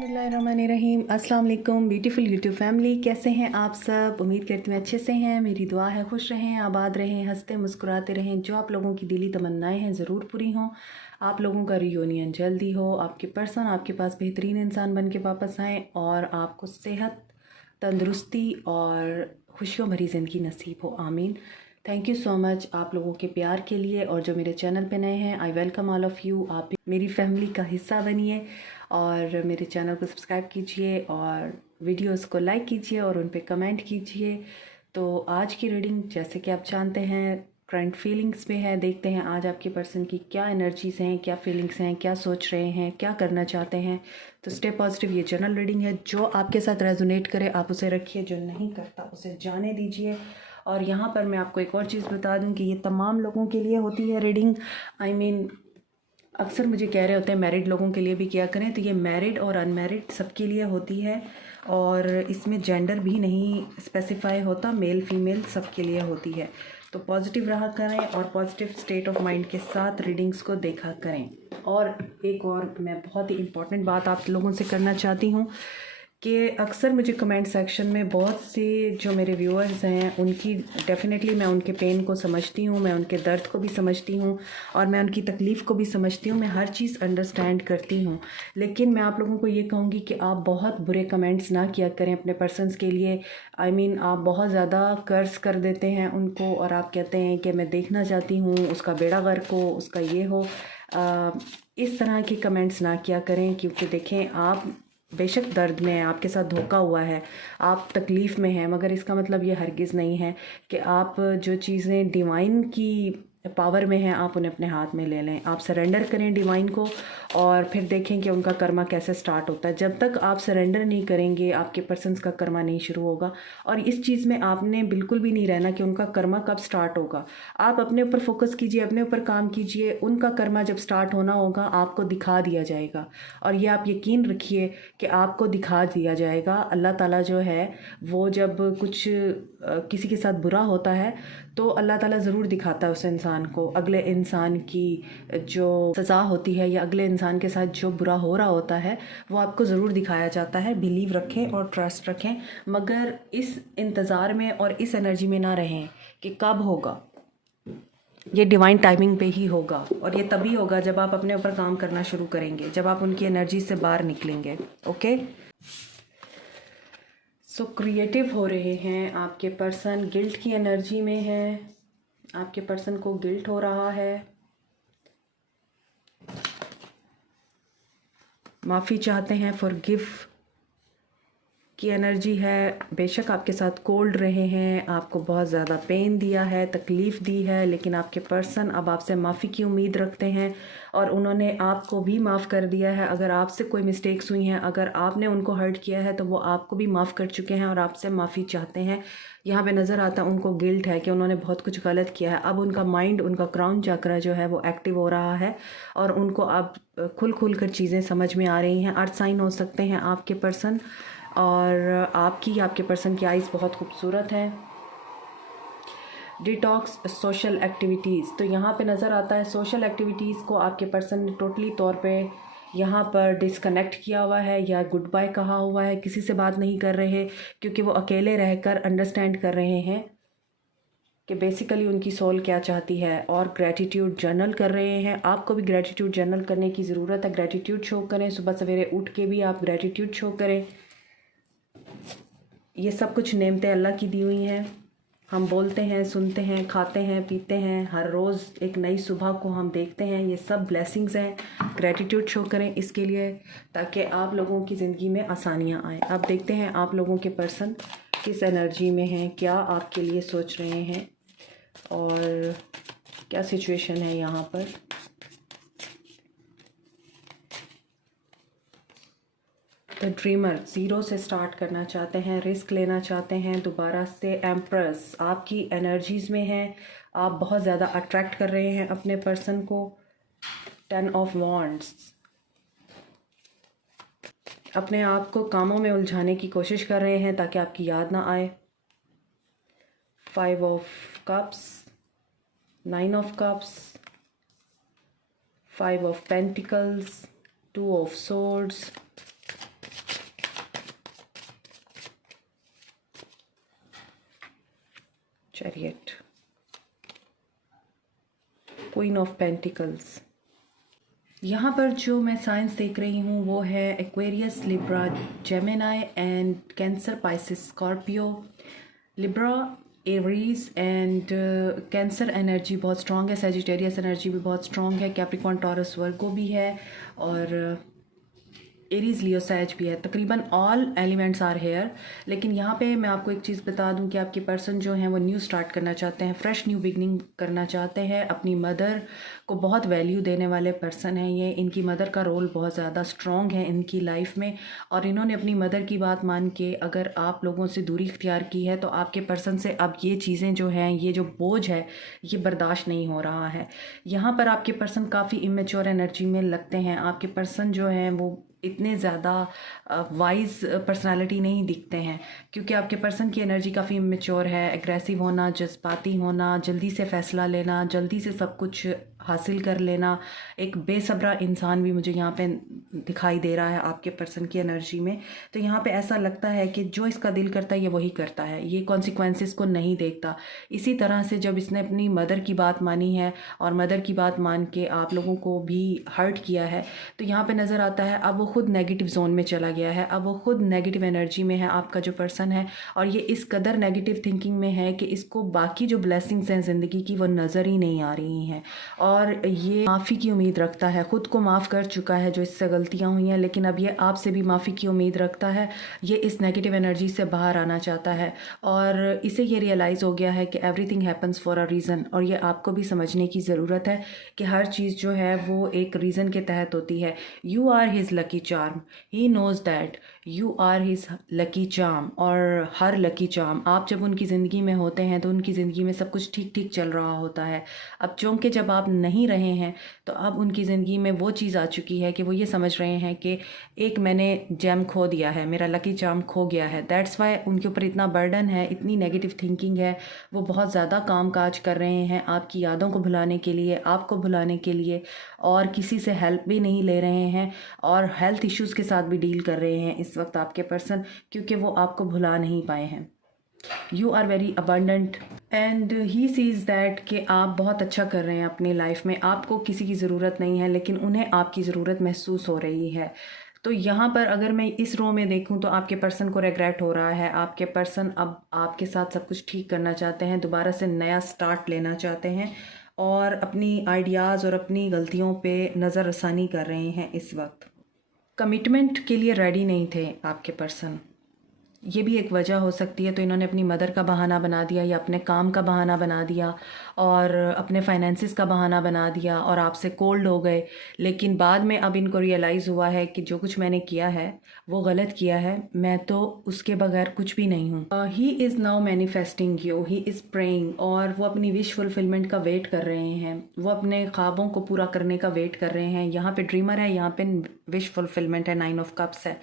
बिस्मिल्लाहिर्रहमानिर्रहीम। अस्सलाम वालेकुम ब्यूटीफुल यूट्यूब फैमिली, कैसे हैं आप सब? उम्मीद करती हूँ अच्छे से हैं। मेरी दुआ है खुश रहें, आबाद रहें, हंसते मुस्कुराते रहें। जो आप लोगों की दिली तमन्नाएं हैं ज़रूर पूरी हों। आप लोगों का रियूनियन जल्दी हो, आपके पर्सन आपके पास बेहतरीन इंसान बन के वापस आएँ और आपको सेहत, तंदुरुस्ती और खुशियों भरी ज़िंदगी नसीब हो। आमीन। थैंक यू सो मच आप लोगों के प्यार के लिए। और जो मेरे चैनल पे नए हैं, I welcome all of you. आप भी मेरी फैमिली का हिस्सा बनिए और मेरे चैनल को सब्सक्राइब कीजिए और वीडियोस को लाइक कीजिए और उन पे कमेंट कीजिए। तो आज की रीडिंग जैसे कि आप जानते हैं करंट फीलिंग्स पे है। देखते हैं आज आपके पर्सन की क्या एनर्जीज़ हैं, क्या फीलिंग्स हैं, क्या सोच रहे हैं, क्या करना चाहते हैं। तो स्टे पॉजिटिव, ये जनरल रीडिंग है। जो आपके साथ रेजोनेट करे आप उसे रखिए, जो नहीं करता उसे जाने दीजिए। और यहाँ पर मैं आपको एक और चीज़ बता दूँ कि ये तमाम लोगों के लिए होती है रीडिंग। आई मीन अक्सर मुझे कह रहे होते हैं मैरिड लोगों के लिए भी किया करें, तो ये मैरिड और अनमैरिड सबके लिए होती है। और इसमें जेंडर भी नहीं स्पेसिफाई होता, मेल फीमेल सबके लिए होती है। तो पॉजिटिव रहा करें और पॉजिटिव स्टेट ऑफ माइंड के साथ रीडिंग्स को देखा करें। और एक और मैं बहुत ही इम्पॉर्टेंट बात आप लोगों से करना चाहती हूँ कि अक्सर मुझे कमेंट सेक्शन में बहुत से जो मेरे व्यूअर्स हैं उनकी डेफ़िनेटली मैं उनके पेन को समझती हूँ, मैं उनके दर्द को भी समझती हूँ और मैं उनकी तकलीफ़ को भी समझती हूँ। मैं हर चीज़ अंडरस्टैंड करती हूँ। लेकिन मैं आप लोगों को ये कहूँगी कि आप बहुत बुरे कमेंट्स ना किया करें अपने पर्सन्स के लिए। आई मीन आप बहुत ज़्यादा कर्ज कर देते हैं उनको और आप कहते हैं कि मैं देखना चाहती हूँ उसका बेड़ा गर्क हो, उसका ये हो। इस तरह के कमेंट्स ना किया करें, क्योंकि देखें आप बेशक दर्द में है, आपके साथ धोखा हुआ है, आप तकलीफ़ में हैं, मगर इसका मतलब ये हरगिज़ नहीं है कि आप जो चीज़ें डिवाइन की पावर में हैं आप उन्हें अपने हाथ में ले लें। आप सरेंडर करें डिवाइन को और फिर देखें कि उनका कर्मा कैसे स्टार्ट होता है। जब तक आप सरेंडर नहीं करेंगे आपके पर्सन्स का कर्मा नहीं शुरू होगा। और इस चीज़ में आपने बिल्कुल भी नहीं रहना कि उनका कर्मा कब स्टार्ट होगा। आप अपने ऊपर फोकस कीजिए, अपने ऊपर काम कीजिए। उनका कर्मा जब स्टार्ट होना होगा आपको दिखा दिया जाएगा। और ये आप यकीन रखिए कि आपको दिखा दिया जाएगा। अल्लाह ताला जो है वो जब कुछ किसी के साथ बुरा होता है तो अल्लाह ताला ज़रूर दिखाता है उस इंसान को। अगले इंसान की जो सज़ा होती है या अगले इंसान के साथ जो बुरा हो रहा होता है वो आपको ज़रूर दिखाया जाता है। बिलीव रखें और ट्रस्ट रखें, मगर इस इंतज़ार में और इस एनर्जी में ना रहें कि कब होगा। ये डिवाइन टाइमिंग पे ही होगा और ये तभी होगा जब आप अपने ऊपर काम करना शुरू करेंगे, जब आप उनकी एनर्जी से बाहर निकलेंगे। ओके, सो क्रिएटिव हो रहे हैं आपके पर्सन, गिल्ट की एनर्जी में है। आपके पर्सन को गिल्ट हो रहा है, माफ़ी चाहते हैं, फॉरगिव की एनर्जी है। बेशक आपके साथ कोल्ड रहे हैं, आपको बहुत ज़्यादा पेन दिया है, तकलीफ़ दी है, लेकिन आपके पर्सन अब आपसे माफ़ी की उम्मीद रखते हैं और उन्होंने आपको भी माफ़ कर दिया है। अगर आपसे कोई मिस्टेक्स हुई हैं, अगर आपने उनको हर्ट किया है तो वो आपको भी माफ़ कर चुके हैं और आपसे माफ़ी चाहते हैं। यहाँ पे नज़र आता है उनको गिल्ट है कि उन्होंने बहुत कुछ गलत किया है। अब उनका माइंड, उनका क्राउन चक्रा जो है वो एक्टिव हो रहा है और उनको अब खुल कर चीज़ें समझ में आ रही हैं। अर्थ साइन हो सकते हैं आपके पर्सन और आपके पर्सन की आइज़ बहुत खूबसूरत है। डिटॉक्स सोशल एक्टिविटीज़, तो यहाँ पे नज़र आता है सोशल एक्टिविटीज़ को आपके पर्सन ने टोटली तौर पे यहाँ पर डिस्कनेक्ट किया हुआ है या गुड बाय कहा हुआ है। किसी से बात नहीं कर रहे क्योंकि वो अकेले रहकर अंडरस्टैंड कर रहे हैं कि बेसिकली उनकी सोल क्या चाहती है। और ग्रैटिट्यूड जर्नल कर रहे हैं। आपको भी ग्रैटिट्यूड जर्नल करने की ज़रूरत है। ग्रैटिट्यूड शो करें, सुबह सवेरे उठ के भी आप ग्रैटिट्यूड शो करें। ये सब कुछ नेमतें अल्लाह की दी हुई हैं। हम बोलते हैं, सुनते हैं, खाते हैं, पीते हैं, हर रोज़ एक नई सुबह को हम देखते हैं। ये सब ब्लेसिंग्स हैं। ग्रैटिट्यूड शो करें इसके लिए ताकि आप लोगों की ज़िंदगी में आसानियाँ आएँ। अब देखते हैं आप लोगों के पर्सन किस एनर्जी में हैं, क्या आपके लिए सोच रहे हैं और क्या सिचुएशन है यहाँ पर। द ड्रीमर ज़ीरो से स्टार्ट करना चाहते हैं, रिस्क लेना चाहते हैं। दोबारा से एम्प्रेस आपकी एनर्जीज़ में है। आप बहुत ज़्यादा अट्रैक्ट कर रहे हैं अपने पर्सन को। 10 ऑफ वॉन्ड्स, अपने आप को कामों में उलझाने की कोशिश कर रहे हैं ताकि आपकी याद ना आए। 5 of cups, 9 of cups, 5 of pentacles, 2 of swords, queen of pentacles. यहाँ पर जो मैं साइंस देख रही हूँ वो है Aquarius, Libra, Gemini and cancer, Pisces, Scorpio. Libra, Aries and cancer energy बहुत स्ट्रॉन्ग है, सेजिटेरियस एनर्जी भी बहुत स्ट्रॉन्ग है, कैप्रिकॉर्न, टॉरस, वर्गो भी है, और एरीज, लियो, सैज भी है। तकरीबन ऑल एलिमेंट्स आर हेयर। लेकिन यहाँ पे मैं आपको एक चीज़ बता दूँ कि आपके पर्सन जो हैं वो न्यू स्टार्ट करना चाहते हैं, फ्रेश न्यू बिगनिंग करना चाहते हैं। अपनी मदर को बहुत वैल्यू देने वाले पर्सन हैं ये। इनकी मदर का रोल बहुत ज़्यादा स्ट्रॉन्ग है इनकी लाइफ में, और इन्होंने अपनी मदर की बात मान के अगर आप लोगों से दूरी इख्तियार की है तो आपके पर्सन से अब ये चीज़ें जो हैं, ये जो बोझ है, ये बर्दाश्त नहीं हो रहा है। यहाँ पर आपके पर्सन काफ़ी इमेच्योर एनर्जी में लगते हैं। आपके पर्सन जो हैं वो इतने ज़्यादा वाइज पर्सनालिटी नहीं दिखते हैं, क्योंकि आपके पर्सन की एनर्जी काफ़ी इमेच्योर है। एग्रेसिव होना, जज्बाती होना, जल्दी से फ़ैसला लेना, जल्दी से सब कुछ हासिल कर लेना, एक बेसब्रा इंसान भी मुझे यहाँ पे दिखाई दे रहा है आपके पर्सन की एनर्जी में। तो यहाँ पे ऐसा लगता है कि जो इसका दिल करता है ये वही करता है, ये कॉन्सिक्वेंसेस को नहीं देखता। इसी तरह से जब इसने अपनी मदर की बात मानी है और मदर की बात मान के आप लोगों को भी हर्ट किया है, तो यहाँ पे नज़र आता है अब वो खुद नेगेटिव जोन में चला गया है, अब वो खुद नेगेटिव एनर्जी में है आपका जो पर्सन है। और ये इस कदर नेगेटिव थिंकिंग में है कि इसको बाकी जो ब्लेसिंग्स हैं ज़िंदगी की वो नज़र ही नहीं आ रही हैं, और ये माफ़ी की उम्मीद रखता है। ख़ुद को माफ़ कर चुका है जो इससे गलतियां हुई हैं, लेकिन अब ये आपसे भी माफ़ी की उम्मीद रखता है। ये इस नेगेटिव एनर्जी से बाहर आना चाहता है, और इसे ये रियलाइज़ हो गया है कि everything happens for a reason. और ये आपको भी समझने की ज़रूरत है कि हर चीज़ जो है वो एक रीज़न के तहत होती है। You are his lucky charm, he knows that you are his lucky charm. और हर लकी चार्म, आप जब उनकी ज़िंदगी में होते हैं तो उनकी ज़िंदगी में सब कुछ ठीक ठीक चल रहा होता है। अब चूँकि जब आप नहीं रहे हैं तो अब उनकी ज़िंदगी में वो चीज़ आ चुकी है कि वो ये समझ रहे हैं कि एक मैंने जेम खो दिया है, मेरा लकी चार्म खो गया है। दैट्स वाई उनके ऊपर इतना बर्डन है, इतनी नेगेटिव थिंकिंग है। वो बहुत ज़्यादा काम काज कर रहे हैं आपकी यादों को भुलाने के लिए, आपको भुलाने के लिए, और किसी से हेल्प भी नहीं ले रहे हैं, और हेल्थ इश्यूज़ के साथ भी डील कर रहे हैं इस वक्त आपके पर्सन, क्योंकि वो आपको भुला नहीं पाए हैं। You are very abundant and he sees that कि आप बहुत अच्छा कर रहे हैं अपनी लाइफ में, आपको किसी की ज़रूरत नहीं है लेकिन उन्हें आपकी ज़रूरत महसूस हो रही है। तो यहाँ पर अगर मैं इस रो में देखूँ तो आपके पर्सन को रिग्रेट हो रहा है। आपके पर्सन अब आपके साथ सब कुछ ठीक करना चाहते हैं, दोबारा से नया स्टार्ट लेना चाहते हैं, और अपनी आइडियाज़ और अपनी गलतियों पे नज़रअसानी कर रहे हैं इस वक्त। कमिटमेंट के लिए रेडी नहीं थे आपके पर्सन, ये भी एक वजह हो सकती है। तो इन्होंने अपनी मदर का बहाना बना दिया, या अपने काम का बहाना बना दिया, और अपने फाइनेंसिस का बहाना बना दिया, और आपसे कोल्ड हो गए। लेकिन बाद में अब इनको रियलाइज़ हुआ है कि जो कुछ मैंने किया है वो गलत किया है, मैं तो उसके बगैर कुछ भी नहीं हूँ। He is now manifesting you, he is praying, और वो अपनी विश फुलफिलमेंट का वेट कर रहे हैं, वो अपने ख्वाबों को पूरा करने का वेट कर रहे हैं। यहाँ पे ड्रीमर है, यहाँ पे विश फुलफिलमेंट है, 9 ऑफ कप्स है।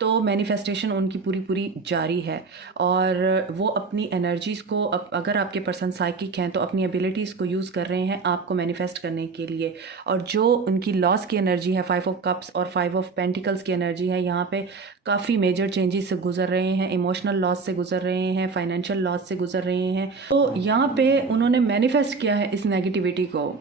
तो मैनिफेस्टेशन उनकी पूरी पूरी जारी है, और वो अपनी एनर्जीज़ को अगर आपके पर्सन साइकिक हैं तो अपनी एबिलिटीज़ को यूज़ कर रहे हैं आपको मैनिफेस्ट करने के लिए। और जो उनकी लॉस की एनर्जी है, 5 ऑफ कप्स और 5 ऑफ पेंटिकल्स की एनर्जी है, यहाँ पे काफ़ी मेजर चेंजेस से गुजर रहे हैं, इमोशनल लॉस से गुजर रहे हैं, फाइनेंशियल लॉस से गुजर रहे हैं। तो यहाँ पे उन्होंने मैनिफेस्ट किया है इस नेगेटिविटी को,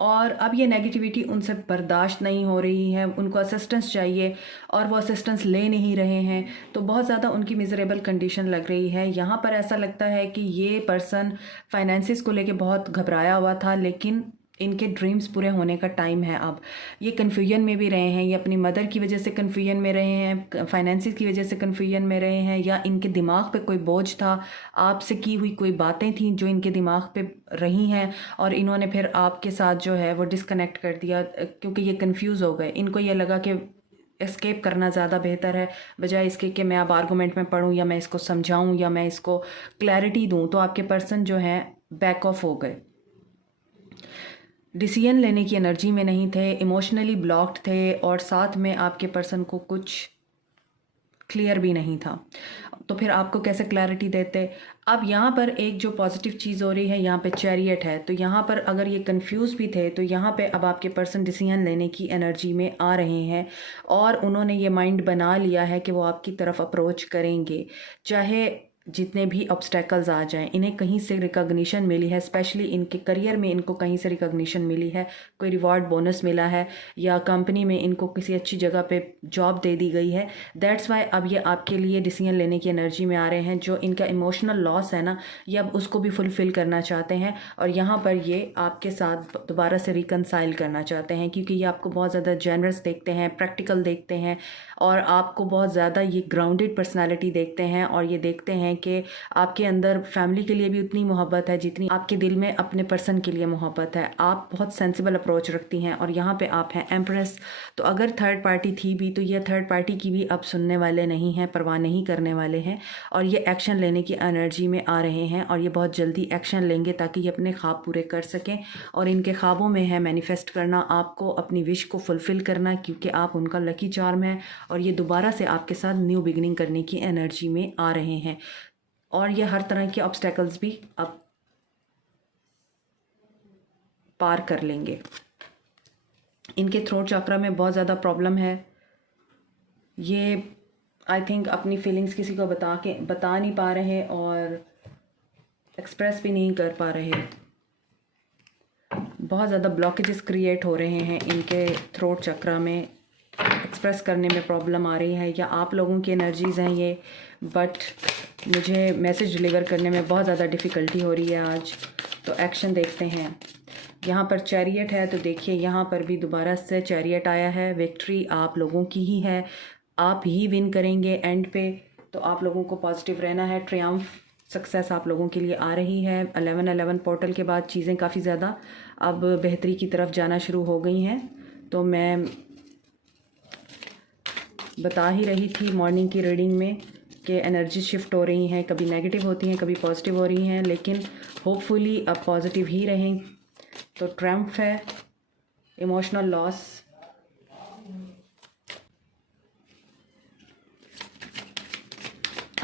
और अब ये नेगेटिविटी उनसे बर्दाश्त नहीं हो रही है, उनको असिस्टेंस चाहिए और वो असिस्टेंस ले नहीं रहे हैं। तो बहुत ज़्यादा उनकी मिजरेबल कंडीशन लग रही है। यहाँ पर ऐसा लगता है कि ये पर्सन फाइनेंसिस को लेके बहुत घबराया हुआ था, लेकिन इनके ड्रीम्स पूरे होने का टाइम है। अब ये कन्फ्यूजन में भी रहे हैं, ये अपनी मदर की वजह से कन्फ्यूजन में रहे हैं, फाइनेंसिस की वजह से कन्फ्यूजन में रहे हैं, या इनके दिमाग पे कोई बोझ था, आपसे की हुई कोई बातें थी जो इनके दिमाग पे रही हैं, और इन्होंने फिर आपके साथ जो है वो डिस्कनेक्ट कर दिया, क्योंकि ये कन्फ्यूज़ हो गए। इनको ये लगा कि एस्केप करना ज़्यादा बेहतर है, बजाय इसके कि मैं अब आर्गूमेंट में पढ़ूँ, या मैं इसको समझाऊँ, या मैं इसको क्लैरिटी दूँ। तो आपके पर्सन जो हैं बैक ऑफ हो गए, डिसीजन लेने की एनर्जी में नहीं थे, इमोशनली ब्लॉक्ड थे, और साथ में आपके पर्सन को कुछ क्लियर भी नहीं था। तो फिर आपको कैसे क्लैरिटी देते। अब यहाँ पर एक जो पॉजिटिव चीज़ हो रही है, यहाँ पे चैरियट है। तो यहाँ पर अगर ये कंफ्यूज भी थे तो यहाँ पे अब आपके पर्सन डिसीजन लेने की एनर्जी में आ रहे हैं, और उन्होंने ये माइंड बना लिया है कि वो आपकी तरफ अप्रोच करेंगे। चाहे जितने भी ऑब्स्टेकल्स आ जाएं, इन्हें कहीं से रिकॉग्निशन मिली है, स्पेशली इनके करियर में इनको कहीं से रिकॉग्निशन मिली है, कोई रिवॉर्ड बोनस मिला है या कंपनी में इनको किसी अच्छी जगह पे जॉब दे दी गई है, दैट्स वाई अब ये आपके लिए डिसीजन लेने की एनर्जी में आ रहे हैं। जो इनका इमोशनल लॉस है ना, ये अब उसको भी फुलफ़िल करना चाहते हैं और यहाँ पर ये आपके साथ दोबारा से रिकनसाइल करना चाहते हैं, क्योंकि ये आपको बहुत ज़्यादा जेनरस देखते हैं, प्रैक्टिकल देखते हैं और आपको बहुत ज़्यादा ये ग्राउंडेड पर्सनैलिटी देखते हैं और ये देखते हैं कि आपके अंदर फैमिली के लिए भी उतनी मोहब्बत है जितनी आपके दिल में अपने पर्सन के लिए मोहब्बत है। आप बहुत सेंसिबल अप्रोच रखती हैं और यहाँ पे आप हैं एम्प्रेस। तो अगर थर्ड पार्टी थी भी तो ये थर्ड पार्टी की भी अब सुनने वाले नहीं हैं, परवाह नहीं करने वाले हैं और ये एक्शन लेने की एनर्जी में आ रहे हैं और ये बहुत जल्दी एक्शन लेंगे ताकि ये अपने ख्वाब पूरे कर सकें। और इनके ख्वाबों में है मैनिफेस्ट करना, आपको अपनी विश को फुलफ़िल करना, क्योंकि आप उनका लकी चार्म है और ये दोबारा से आपके साथ न्यू बिगनिंग करने की एनर्जी में आ रहे हैं। और ये हर तरह के ऑब्स्टेकल्स भी अब पार कर लेंगे। इनके थ्रोट चक्रा में बहुत ज़्यादा प्रॉब्लम है। ये आई थिंक अपनी फीलिंग्स किसी को बता नहीं पा रहे और एक्सप्रेस भी नहीं कर पा रहे। बहुत ज़्यादा ब्लॉकेजेस क्रिएट हो रहे हैं इनके थ्रोट चक्रा में, एक्सप्रेस करने में प्रॉब्लम आ रही है या आप लोगों की एनर्जीज़ हैं ये, बट मुझे मैसेज डिलीवर करने में बहुत ज़्यादा डिफ़िकल्टी हो रही है आज। तो एक्शन देखते हैं। यहाँ पर चैरियट है तो देखिए यहाँ पर भी दोबारा से चैरियट आया है। विक्ट्री आप लोगों की ही है, आप ही विन करेंगे एंड पे। तो आप लोगों को पॉजिटिव रहना है। ट्रियम्फ सक्सेस आप लोगों के लिए आ रही है। 11/11 पोर्टल के बाद चीज़ें काफ़ी ज़्यादा अब बेहतरी की तरफ जाना शुरू हो गई हैं। तो मैं बता ही रही थी मॉर्निंग की रीडिंग में कि एनर्जी शिफ्ट हो रही हैं, कभी नेगेटिव होती हैं कभी पॉजिटिव हो रही हैं, लेकिन होपफुली अब पॉजिटिव ही रहें। तो ट्रम्प है, इमोशनल लॉस,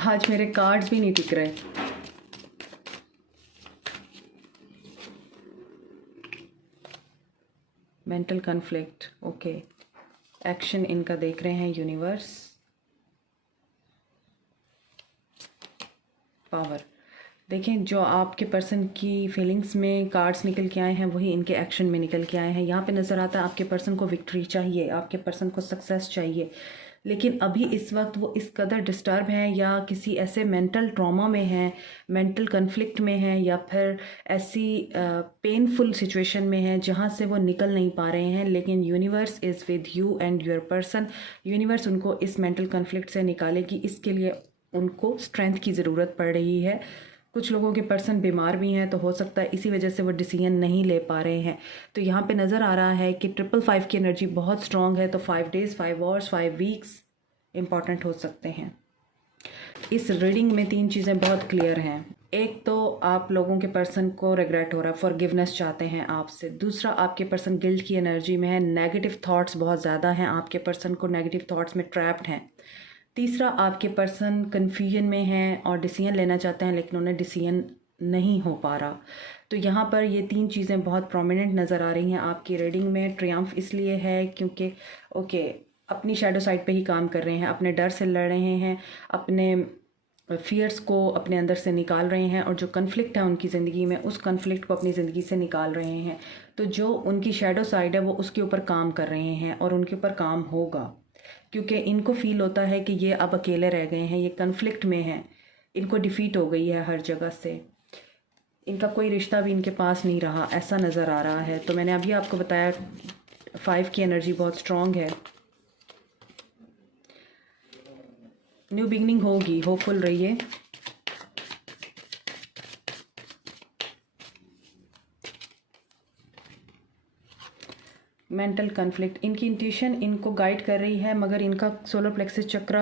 आज मेरे कार्ड्स भी नहीं टिक रहे। Mental conflict, okay. एक्शन इनका देख रहे हैं यूनिवर्स। पावर, देखें जो आपके पर्सन की फीलिंग्स में कार्ड्स निकल के आए हैं वही इनके एक्शन में निकल के आए हैं। यहाँ पे नज़र आता है आपके पर्सन को विक्ट्री चाहिए, आपके पर्सन को सक्सेस चाहिए, लेकिन अभी इस वक्त वो इस कदर डिस्टर्ब हैं या किसी ऐसे मेंटल ट्रॉमा में हैं, मेंटल कन्फ्लिक्ट में हैं या फिर ऐसी पेनफुल सिचुएशन में हैं जहाँ से वो निकल नहीं पा रहे हैं। लेकिन universe is with you and your person. Universe उनको इस मेंटल कन्फ्लिक्ट से निकालेगी, इसके लिए उनको स्ट्रेंथ की ज़रूरत पड़ रही है। कुछ लोगों के पर्सन बीमार भी हैं तो हो सकता है इसी वजह से वो डिसीजन नहीं ले पा रहे हैं। तो यहाँ पे नज़र आ रहा है कि 555 की एनर्जी बहुत स्ट्रॉन्ग है। तो 5 डेज़ 5 आवर्स 5 वीक्स इम्पॉर्टेंट हो सकते हैं। इस रीडिंग में 3 चीज़ें बहुत क्लियर हैं। एक तो आप लोगों के पर्सन को रिग्रेट हो रहा है, फॉरगिवनेस चाहते हैं आपसे। दूसरा, आपके पर्सन गिल्ट की एनर्जी में है, नेगेटिव थॉट्स बहुत ज़्यादा हैं, आपके पर्सन को नेगेटिव थॉट्स में ट्रैप्ड हैं। तीसरा, आपके पर्सन कन्फ्यूजन में हैं और डिसीजन लेना चाहते हैं लेकिन उन्हें डिसीजन नहीं हो पा रहा। तो यहाँ पर ये 3 चीज़ें बहुत प्रोमिनेंट नज़र आ रही हैं आपकी रीडिंग में। ट्रियम्फ इसलिए है क्योंकि अपनी शैडो साइड पे ही काम कर रहे हैं, अपने डर से लड़ रहे हैं, अपने फियर्स को अपने अंदर से निकाल रहे हैं और जो कन्फ्लिक्ट है उनकी ज़िंदगी में उस कन्फ्लिक्ट को अपनी ज़िंदगी से निकाल रहे हैं। तो जो उनकी शैडो साइड है वो उसके ऊपर काम कर रहे हैं और उनके ऊपर काम होगा, क्योंकि इनको फील होता है कि ये अब अकेले रह गए हैं, ये कन्फ्लिक्ट में हैं, इनको डिफ़ीट हो गई है हर जगह से, इनका कोई रिश्ता भी इनके पास नहीं रहा, ऐसा नज़र आ रहा है। तो मैंने अभी आपको बताया 5 की एनर्जी बहुत स्ट्रॉन्ग है। न्यू बिगनिंग होगी, होपफुल रहिए। मेंटल कन्फ्लिक्ट, इनकी इंट्यूशन इनको गाइड कर रही है मगर इनका सोलर प्लेक्सस चक्र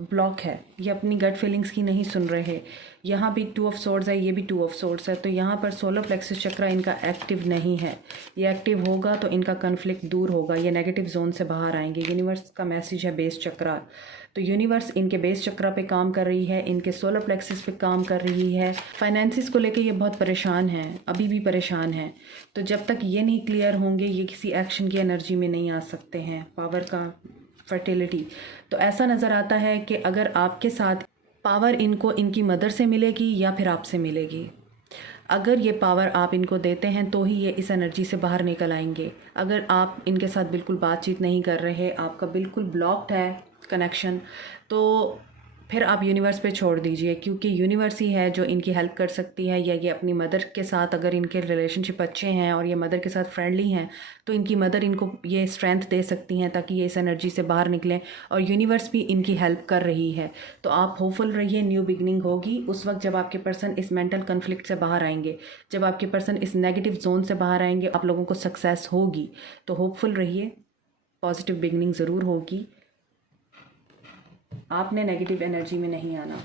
ब्लॉक है, ये अपनी गट फीलिंग्स की नहीं सुन रहे। यहाँ भी 2 ऑफ सोर्ड्स है, ये भी 2 ऑफ सोर्ड्स है। तो यहाँ पर सोलर प्लेक्सस चक्र इनका एक्टिव नहीं है, ये एक्टिव होगा तो इनका कन्फ्लिक्ट दूर होगा, ये नेगेटिव जोन से बाहर आएंगे। यूनिवर्स का मैसेज है बेस चक्र, तो यूनिवर्स इनके बेस चक्र पे काम कर रही है, इनके सोलर प्लेक्सस पे काम कर रही है। फाइनेंसिस को लेके ये बहुत परेशान हैं, अभी भी परेशान हैं। तो जब तक ये नहीं क्लियर होंगे ये किसी एक्शन की एनर्जी में नहीं आ सकते हैं। पावर का फर्टिलिटी, तो ऐसा नज़र आता है कि अगर आपके साथ पावर इनको इनकी मदर से मिलेगी या फिर आपसे मिलेगी। अगर ये पावर आप इनको देते हैं तो ही ये इस एनर्जी से बाहर निकल आएंगे। अगर आप इनके साथ बिल्कुल बातचीत नहीं कर रहे, आपका बिल्कुल ब्लॉक्ड है कनेक्शन, तो फिर आप यूनिवर्स पे छोड़ दीजिए, क्योंकि यूनिवर्स ही है जो इनकी हेल्प कर सकती है। या ये अपनी मदर के साथ, अगर इनके रिलेशनशिप अच्छे हैं और ये मदर के साथ फ्रेंडली हैं, तो इनकी मदर इनको ये स्ट्रेंथ दे सकती हैं ताकि ये इस एनर्जी से बाहर निकलें, और यूनिवर्स भी इनकी हेल्प कर रही है। तो आप होपफुल रहिए, न्यू बिगनिंग होगी उस वक्त जब आपके पर्सन इस मेंटल कन्फ्लिक्ट से बाहर आएंगे, जब आपके पर्सन इस नेगेटिव जोन से बाहर आएंगे, आप लोगों को सक्सेस होगी। तो होपफुल रहिए, पॉजिटिव बिगनिंग ज़रूर होगी। आपने नेगेटिव एनर्जी में नहीं आना।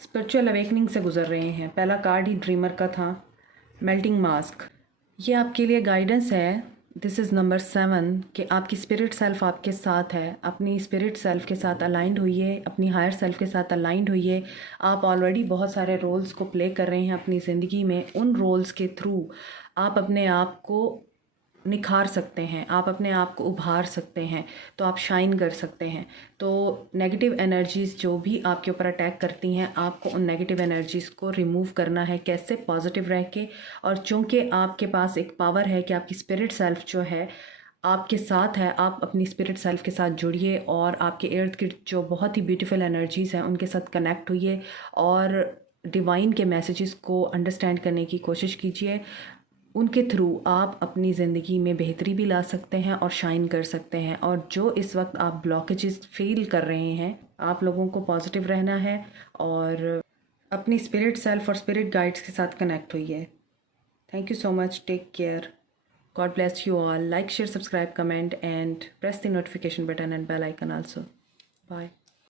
स्पिरिचुअल अवेकनिंग से गुजर रहे हैं। पहला कार्ड ही ड्रीमर का था, मेल्टिंग मास्क। ये आपके लिए गाइडेंस है, दिस इज़ नंबर 7, कि आपकी स्पिरिट सेल्फ आपके साथ है। अपनी स्पिरिट सेल्फ के साथ अलाइंड होइए, अपनी हायर सेल्फ के साथ अलाइंड होइए। आप ऑलरेडी बहुत सारे रोल्स को प्ले कर रहे हैं अपनी ज़िंदगी में। उन रोल्स के थ्रू आप अपने आप को निखार सकते हैं, आप अपने आप को उभार सकते हैं, तो आप शाइन कर सकते हैं। तो नेगेटिव एनर्जीज़ जो भी आपके ऊपर अटैक करती हैं, आपको उन नेगेटिव एनर्जीज़ को रिमूव करना है। कैसे? पॉजिटिव रह के। और चूँकि आपके पास एक पावर है कि आपकी स्पिरिट सेल्फ जो है आपके साथ है, आप अपनी स्पिरिट सेल्फ के साथ जुड़िए और आपके इर्द गिर्द जो बहुत ही ब्यूटीफुल एनर्जीज़ हैं उनके साथ कनेक्ट हुइए और डिवाइन के मैसेजेस को अंडरस्टैंड करने की कोशिश कीजिए। उनके थ्रू आप अपनी ज़िंदगी में बेहतरी भी ला सकते हैं और शाइन कर सकते हैं। और जो इस वक्त आप ब्लॉकेजेस फील कर रहे हैं, आप लोगों को पॉजिटिव रहना है और अपनी स्पिरिट सेल्फ और स्पिरिट गाइड्स के साथ कनेक्ट हुई है। Thank you so much, take care, God bless you all. Like, share, subscribe, comment and press the notification button and bell icon also. Bye.